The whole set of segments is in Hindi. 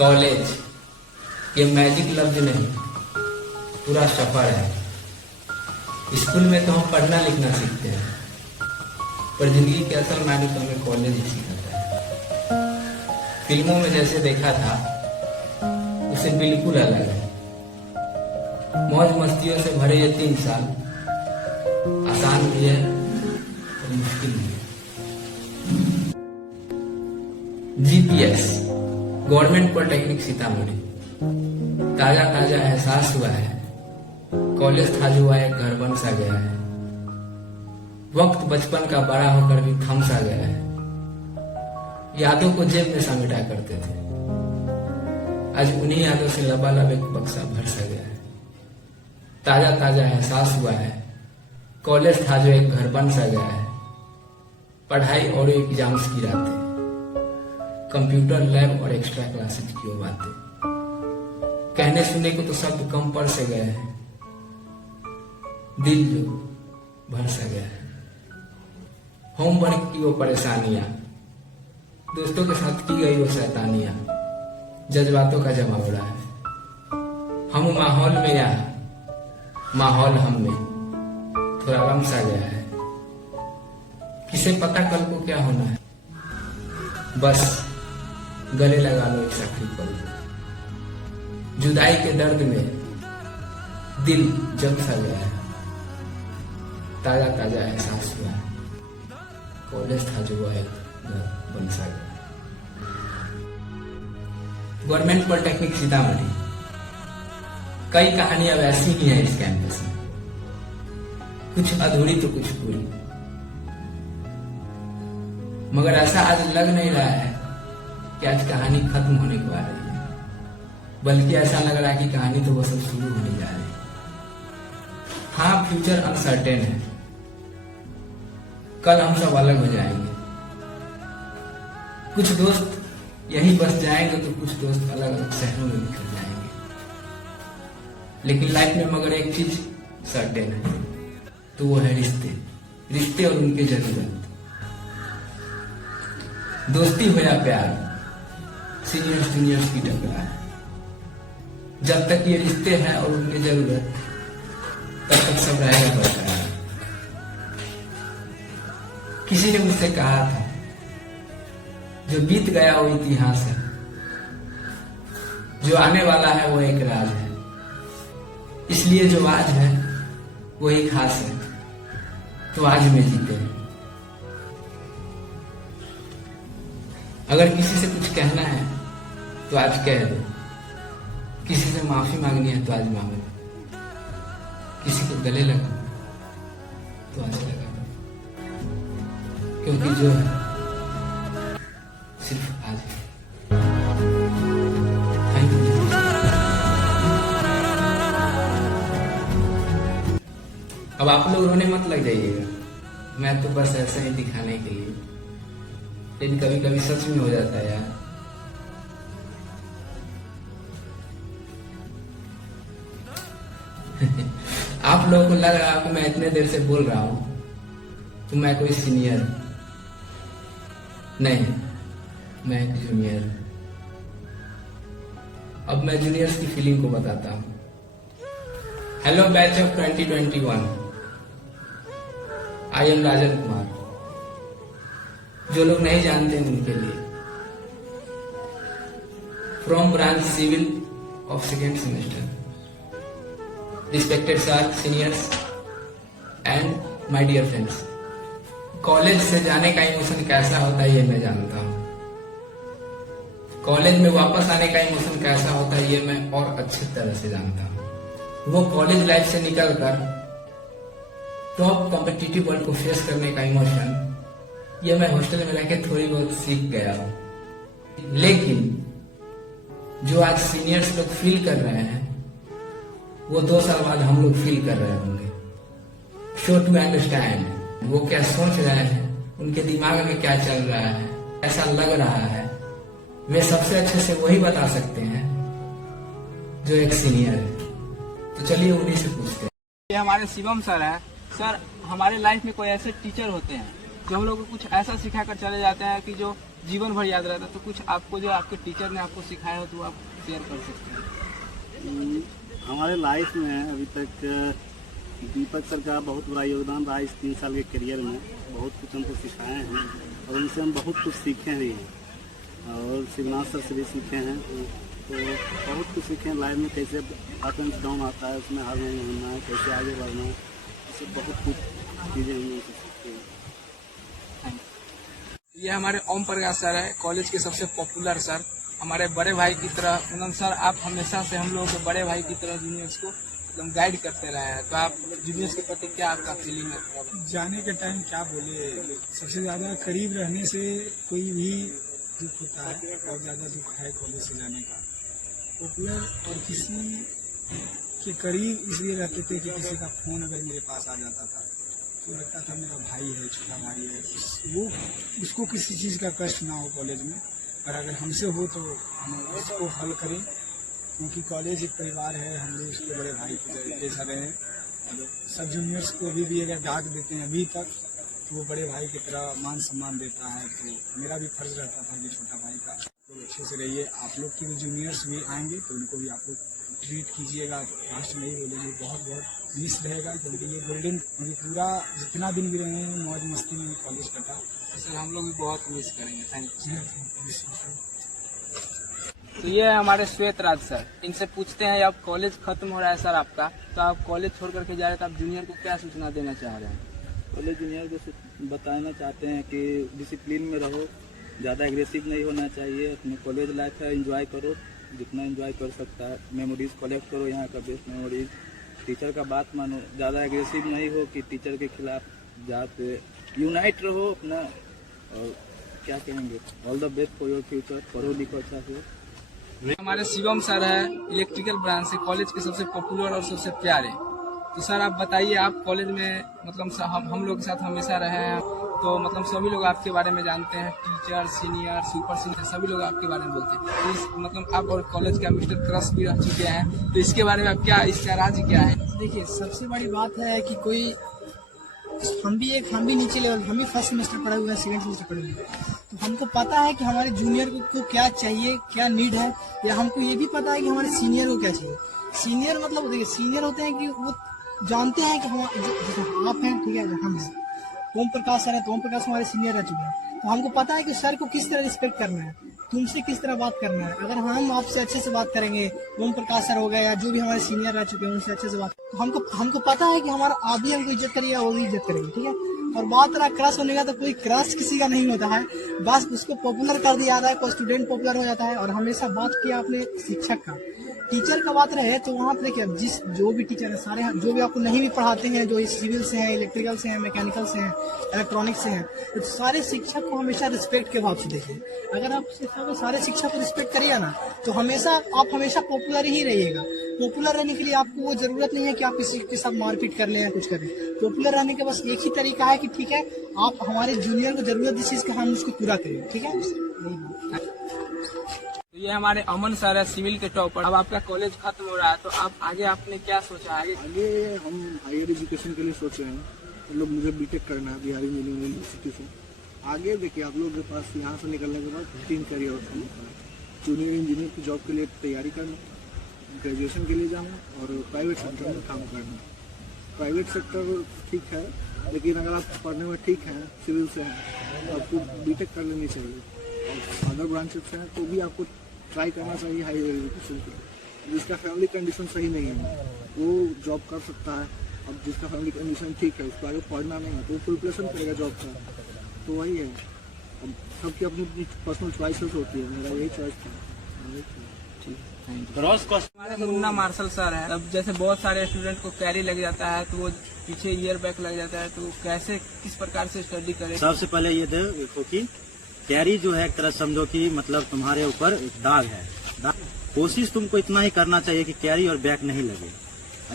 कॉलेज ये मैजिक लफ्ज नहीं, पूरा सफर है। स्कूल में तो हम पढ़ना लिखना सीखते हैं, पर जिंदगी के असल मायने तो हमें कॉलेज ही सिखाता है। फिल्मों में जैसे देखा था उससे बिल्कुल अलग है। मौज मस्तियों से भरे ये 3 साल आसान भी है और मुश्किल भी है। जीपीएस गवर्नमेंट पॉलिटेक्निक सीतामढ़ी, ताजा ताजा एहसास हुआ है। कॉलेज था जो एक घर बन सा गया है। वक्त बचपन का बड़ा होकर भी थम सा गया है। यादों को जेब में समेटा करते थे, आज उन्हीं यादों से लबालब एक बक्सा भर सा गया है। ताजा ताजा एहसास हुआ है। कॉलेज था जो एक घर बन सा गया है। पढ़ाई और एग्जाम्स की रातें, कंप्यूटर लैब और एक्स्ट्रा क्लासेज की वो बातें, कहने सुनने को तो शब्द कम पड़ से गए हैं। दिल जो भर सा गया है। होमवर्क की वो परेशानियां, दोस्तों के साथ की गई वो शैतानियां, जज्बातों का जमा उड़ा है। हम माहौल में या माहौल हम में थोड़ा रम सा गया है। किसे पता कल को क्या होना है, बस गले लगा लो एक आखिरी पल। जुदाई के दर्द में दिल जम सा गया है। ताजा ताजा एहसास हुआ है। कॉलेज था जो वह एक घर बन सा गया। गवर्नमेंट पॉलिटेक्निक सीतामढ़ी, कई कहानियां वैसी ही हैं इस कैंपस में, कुछ अधूरी तो कुछ पूरी। मगर ऐसा आज लग नहीं रहा है कि आज कहानी खत्म होने को आ रही है, बल्कि ऐसा लग रहा है कि कहानी तो बस अब शुरू होने जा रही है। हाँ, फ्यूचर अनसर्टेन है। कल हम सब अलग हो जाएंगे। कुछ दोस्त यहीं बस जाएंगे तो कुछ दोस्त अलग अलग शहरों में निकल जाएंगे। लेकिन लाइफ में मगर एक चीज सर्टेन है, तो वो है रिश्ते। रिश्ते और उनके जरूरत। दोस्ती हो या प्यार, सीनियर्स जूनियर्स की टकरार, जब तक ये रिश्ते हैं और उनकी जरूरत, तब तक सब रहेगा बरकरार। किसी ने मुझसे कहा था, जो बीत गया वो इतिहास है, जो आने वाला है वो एक राज है। इसलिए जो आज है वही खास है, तो आज में जीते हैं। अगर किसी से कुछ कहना है तो आज कह दो। किसी से माफी मांगनी है तो आज मांगो। किसी को गले लगा तो आज लगा, क्योंकि जो है सिर्फ आज है। Thank you. अब आप लोग रोने मत लग जाइएगा, मैं तो बस ऐसे ही दिखाने के लिए, लेकिन कभी कभी सच में हो जाता है यार। आप लोगों को लग रहा है कि मैं इतने देर से बोल रहा हूं तो मैं कोई सीनियर नहीं, मैं एक जूनियर। अब मैं जूनियर्स की फीलिंग को बताता हूं। Hello batch of 2021, I am Rajan Kumar. जो लोग नहीं जानते हैं उनके लिए, from branch civil of second semester, respected sir, seniors and my dear friends. College से जाने का इमोशन कैसा होता है ये मैं जानता हूँ। कॉलेज में वापस आने का इमोशन कैसा होता है ये मैं और अच्छी तरह से जानता हूँ। वो कॉलेज लाइफ से निकलकर टॉप कॉम्पिटिटिव वर्ल्ड को फेस करने का इमोशन, ये मैं हॉस्टल में रहकर थोड़ी बहुत सीख गया हूँ। लेकिन जो आज सीनियर्स लोग फील कर रहे हैं, वो 2 साल बाद हम लोग फील कर रहे होंगे। शो टू अंडरस्टैंड, वो क्या सोच रहे हैं, उनके दिमाग में क्या चल रहा है, ऐसा लग रहा है, वे सबसे अच्छे से वही बता सकते हैं जो एक सीनियर है। तो चलिए उन्हीं से पूछते हैं। ये हमारे शिवम सर हैं। सर, हमारे लाइफ में कोई ऐसे टीचर होते हैं जो हम लोग को कुछ ऐसा सिखा कर चले जाते हैं कि जो जीवन भर याद रहता है। तो कुछ आपको जो आपके टीचर ने आपको सिखाया हो तो आप शेयर कर सकते हैं। हमारे लाइफ में अभी तक दीपक सर का बहुत बड़ा योगदान रहा इस 3 साल के करियर में। बहुत कुछ हमको सिखाए हैं और उनसे हम बहुत कुछ सीखे भी हैं और शिवनाथ सर से भी सीखे हैं। तो बहुत कुछ सीखे हैं लाइफ में, कैसे अप एंड डाउन आता है उसमें हार नहीं होना है, कैसे आगे बढ़ना है, इससे बहुत कुछ चीज़ें हमने उनसे सीखी हैं। ये हमारे ओम प्रकाश सर है, कॉलेज के सबसे पॉपुलर सर, हमारे बड़े भाई की तरह। पूनम सर, आप हमेशा से हम लोगों के बड़े भाई की तरह जूनियर्स को एकदम गाइड करते रहे हैं। तो आप जूनियर्स के प्रति क्या आपका फीलिंग है? जाने के टाइम क्या बोले, सबसे ज़्यादा करीब रहने से कोई भी दुख होता है, बहुत ज़्यादा दुख है कॉलेज से जाने का। पॉपुलर और किसी के करीब इसलिए रहते थे कि किसी का फ़ोन अगर मेरे पास आ जाता था तो लगता था मेरा भाई है, छोटा भाई है, वो उसको किसी चीज़ का कष्ट ना हो कॉलेज में। और अगर हमसे हो तो हम उसको हल करें, क्योंकि कॉलेज एक परिवार है, हम लोग उसके बड़े भाई के जैसा रहे हैं। और सब जूनियर्स को भी अगर डांट देते हैं अभी तक तो वो बड़े भाई की तरह मान सम्मान देता है। तो मेरा भी फर्ज रहता था कि छोटा भाई का तो अच्छे से रहिए। आप लोग के भी जूनियर्स भी आएंगे तो उनको भी आप लोग ट्रीट कीजिएगा। लास्ट नहीं बोलेंगे, बहुत बहुत मिस रहेगा, क्योंकि ये गोल्डन पूरा जितना दिन भी रहे हैं मौज मस्ती में कॉलेज कटा। सर हम लोग भी बहुत मिस करेंगे। Thank you. तो ये है हमारे श्वेत राज सर, इनसे पूछते हैं अब कॉलेज खत्म हो रहा है सर आपका, तो आप कॉलेज छोड़ करके जा रहे हैं तो आप जूनियर को क्या सूचना देना चाह रहे हैं? कॉलेज जूनियर को बताना चाहते हैं कि डिसिप्लिन में रहो, ज़्यादा एग्रेसिव नहीं होना चाहिए। अपने कॉलेज लाइफ है, एंजॉय करो जितना एंजॉय कर सकता है, मेमोरीज कलेक्ट करो, यहाँ का बेस्ट मेमोरीज। टीचर का बात मानो, ज़्यादा एग्रेसिव नहीं हो कि टीचर के खिलाफ जाते, यूनाइट रहो अपना। और क्या कहेंगे, all the best for your future, पढ़ो लिखो अच्छा से। हमारे शिवम सर है, इलेक्ट्रिकल ब्रांच से, कॉलेज के सबसे पॉपुलर और सबसे प्यारे। तो सर आप बताइए, आप कॉलेज में मतलब हम लोग के साथ हमेशा रहे हैं, तो मतलब सभी लोग आपके बारे में जानते हैं, टीचर, सीनियर, सुपर सीनियर, सभी लोग आपके बारे में बोलते हैं। तो इस मतलब आप और कॉलेज का मिस्टर क्रश भी रह चुके हैं, तो इसके बारे में आप क्या, इसका राज क्या है? देखिए, सबसे बड़ी बात है कि कोई हम भी नीचे लेवल, हम भी फर्स्ट सेमेस्टर पढ़े हुए हैं, सेकंड सेमेस्टर पढ़े हुए हैं, तो हमको पता है कि हमारे जूनियर को क्या चाहिए, क्या नीड है, या हमको ये भी पता है कि हमारे सीनियर को क्या चाहिए। सीनियर मतलब देखिए, सीनियर होते हैं कि वो जानते हैं कि हम आप हैं, ठीक है, हम हैं, ओम प्रकाश सर है, तो ओम प्रकाश हमारे सीनियर रह चुके हैं, तो हमको पता है कि सर को किस तरह रिस्पेक्ट करना है, तुमसे किस तरह बात करना है। अगर हम आपसे अच्छे से बात करेंगे, ओम प्रकाश सर हो गए या जो भी हमारे सीनियर रह चुके हैं उनसे अच्छे से बात, तो हमको पता है कि हमारा आप भी हमको इज्जत करिएगा, वो भी इज्जत करेंगे, ठीक है। और बात रहा क्रश होने का, तो कोई क्रश किसी का नहीं होता है, बस उसको पॉपुलर कर दिया जाता है, कोई स्टूडेंट पॉपुलर हो जाता है। और हमेशा बात किया आपने शिक्षक का, टीचर का बात रहे तो वहाँ पे देखिए, जो भी टीचर है सारे, जो भी आपको नहीं भी पढ़ाते हैं, जो सिविल से हैं, इलेक्ट्रिकल से हैं, मैकेनिकल से हैं, इलेक्ट्रॉनिक से हैं, तो सारे शिक्षक को हमेशा रिस्पेक्ट के भाव से देखिए। अगर आप सारे शिक्षक को रिस्पेक्ट करिए ना, तो आप हमेशा पॉपुलर ही रहिएगा। पॉपुलर रहने के लिए आपको वो जरूरत नहीं है कि आप किसी के साथ मारपीट कर लें या कुछ करें। पॉपुलर रहने का बस एक ही तरीका है कि ठीक है, आप हमारे जूनियर को जरूरत जिस चीज का हम उसको पूरा करें, ठीक है। तो ये हमारे अमन सर है, सिविल के टॉपर। अब आपका कॉलेज खत्म हो रहा है, तो आप आगे आपने क्या सोचा है? आगे हम हायर एजुकेशन के लिए सोच रहे हैं। मतलब मुझे बीटेक करना है बिहारी मीडियम यूनिवर्सिटी से। आगे देखिए, आप लोगों के पास यहाँ से निकलने के बाद 3 करियर ऑप्शन होता है। जूनियर इंजीनियर की जॉब के लिए तैयारी करना, ग्रेजुएशन के लिए जाना और प्राइवेट सेक्टर में काम करना। प्राइवेट सेक्टर ठीक है, लेकिन अगर आप पढ़ने में ठीक हैं, सिविल से हैं, तो आपको बीटेक कर लेनी चाहिए। और अदर ब्रांचेस हैं तो भी आपको ट्राई करना चाहिए हायर एजुकेशन के लिए। जिसका फैमिली कंडीशन सही नहीं है वो जॉब कर सकता है। अब जिसका फैमिली कंडीशन ठीक है, उसको आगे पढ़ना नहीं है, तो वो प्रिपरेशन करेगा जॉब का। तो वही है, अब सबकी अपनी अपनी पर्सनल चॉइसेस होती है। मेरा यही चॉइस था। हमारे मुन्ना मार्शल सर है। अब जैसे बहुत सारे स्टूडेंट को कैरी लग जाता है, तो वो पीछे ईयर बैक लग जाता है, तो कैसे किस प्रकार से स्टडी करें? सबसे पहले ये देखो कि कैरी जो है एक तरह समझो कि मतलब तुम्हारे ऊपर एक दाग है। कोशिश तुमको इतना ही करना चाहिए कि कैरी और बैक नहीं लगे।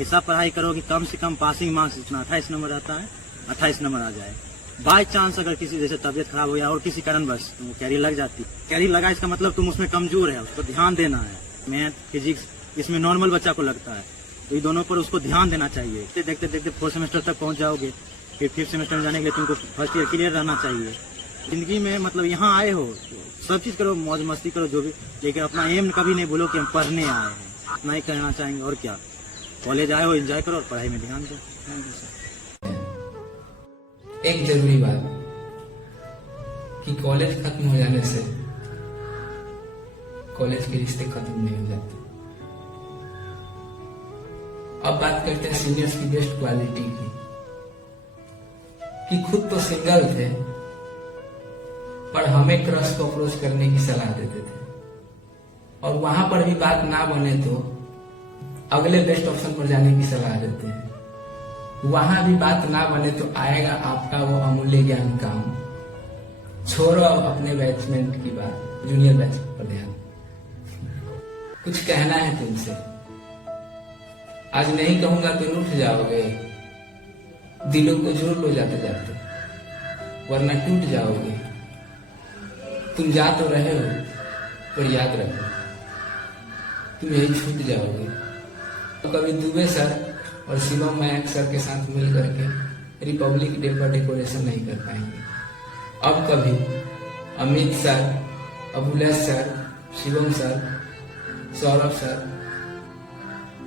ऐसा पढ़ाई करो कि कम से कम पासिंग मार्क्स जितना 28 नंबर रहता है 28 नंबर आ जाए। बाई चांस अगर किसी जैसे तबियत खराब हो या और किसी कारण बस तो कैरी लग जाती, कैरी लगा इसका मतलब तुम उसमें कमजोर है, उसको ध्यान देना है। मैथ, फिजिक्स इसमें नॉर्मल बच्चा को लगता है, तो ये दोनों पर उसको ध्यान देना चाहिए। देखते देखते 4th सेमेस्टर तक पहुंच जाओगे, फिर 5th सेमेस्टर में जाने के लिए तुमको फर्स्ट ईयर क्लियर रहना चाहिए। जिंदगी में मतलब यहाँ आए हो सब चीज करो, मौज मस्ती करो जो भी, लेकिन अपना एम कभी नहीं बोलो कि हम पढ़ने आए हैं। इतना ही कहना चाहेंगे और क्या। कॉलेज आए हो एंजॉय करो और पढ़ाई में ध्यान दो। एक जरूरी बात कि कॉलेज खत्म हो जाने से कॉलेज के रिश्ते खत्म नहीं हो जाते। अब बात करते हैं सीनियर्स की बेस्ट क्वालिटी की, कि खुद तो सिंगल थे पर हमें क्रश को अप्रोच करने की सलाह देते थे, और वहां पर भी बात ना बने तो अगले बेस्ट ऑप्शन पर जाने की सलाह देते हैं। वहां भी बात ना बने तो आएगा आपका वो अमूल्य ज्ञान काम। छोड़ो अब अपने बैचमेंट की बात, जूनियर बैच पर ध्यान। कुछ कहना है तुमसे, आज नहीं कहूंगा तो रूठ जाओगे, दिलों को जोड़ लो जाते जाते, वरना टूट जाओगे। तुम जा तो रहे हो पर याद रखो तुम यही छूट जाओगे। तो कभी दुबे सर और शिवम नायक सर के साथ मिल करके रिपब्लिक डे पर डेकोरेशन नहीं कर पाएंगे। अब कभी Amit sir, Abulesh sir, Shivam sir, Saurabh sir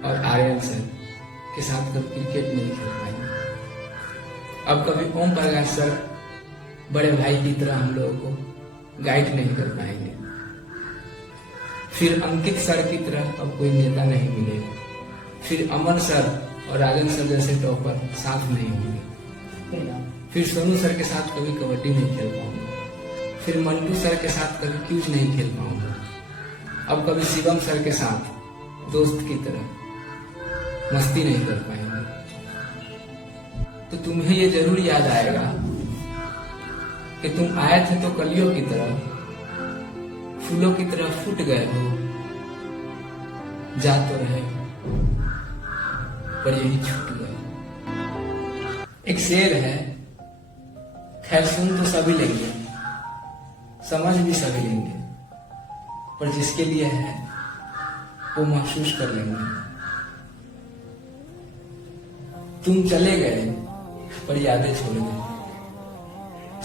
और आर्यन सर के साथ कभी क्रिकेट नहीं खेल पाएंगे। अब कभी ओम प्रकाश सर बड़े भाई की तरह हम लोगों को गाइड नहीं कर पाएंगे। फिर अंकित सर की तरह अब कोई नेता नहीं मिलेगा। फिर अमन सर और राजन सर जैसे टॉपर साथ नहीं होंगे। फिर सोनू सर के साथ कभी कबड्डी नहीं खेल पाऊंगा। फिर मंटू सर के साथ कभी क्यूज नहीं खेल पाऊंगा। अब कभी शिवम सर के साथ दोस्त की तरह मस्ती नहीं कर पाएंगे। तो तुम्हें ये जरूर याद आएगा कि तुम आए थे तो कलियों की तरह, फूलों की तरह फूट गए हो, जा तो रहे पर यही छूट गए। एक शेर है, खैर सुन तो सभी लेंगे, समझ भी सभी लेंगे, पर जिसके लिए है वो महसूस कर लेंगे। तुम चले गए पर यादें छोड़ गए,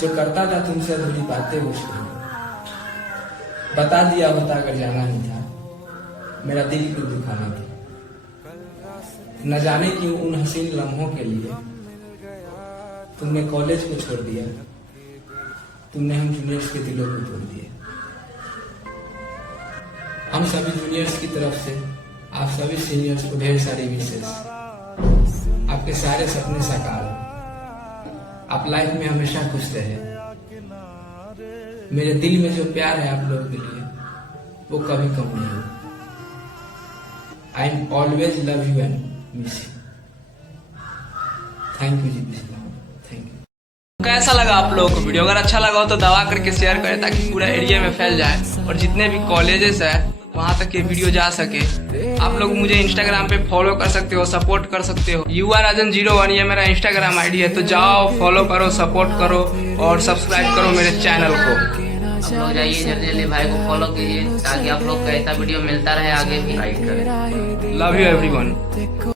जो करता था तुमसे अधूरी बातें वो छोड़ गए। बता दिया होता अगर जाना ही था, मेरा दिल क्यों दुखाना था। न जाने क्यों उन हसीन लम्हों के लिए तुमने कॉलेज को छोड़ दिया, तुमने हम जूनियर्स के दिलों को तोड़ दिया। हम सभी जूनियर्स की तरफ से आप सभी सीनियर्स को ढेर सारी विशेष, आपके सारे सपने साकार, आप लाइफ में हमेशा खुश रहे। मेरे दिल में जो प्यार है आप लोगों के लिए वो कभी कम नहीं होगा। I always love you and miss you. Thank you जी पिछला, थैंक यू। कैसा लगा आप लोगों को वीडियो? अगर अच्छा लगा हो तो दबा करके शेयर करें ताकि पूरा एरिया में फैल जाए और जितने भी कॉलेजेस है वहां तक ये वीडियो जा सके। आप लोग मुझे इंस्टाग्राम पे फॉलो कर सकते हो, सपोर्ट कर सकते हो। URRajan01 ये मेरा इंस्टाग्राम आईडी है, तो जाओ फॉलो करो, सपोर्ट करो और सब्सक्राइब करो मेरे चैनल को। आप लोग जाइए जल्दी जल्दी भाई को फॉलो कीजिए ताकि आप लोग को ऐसा वीडियो मिलता रहे आगे भी। Love you everyone.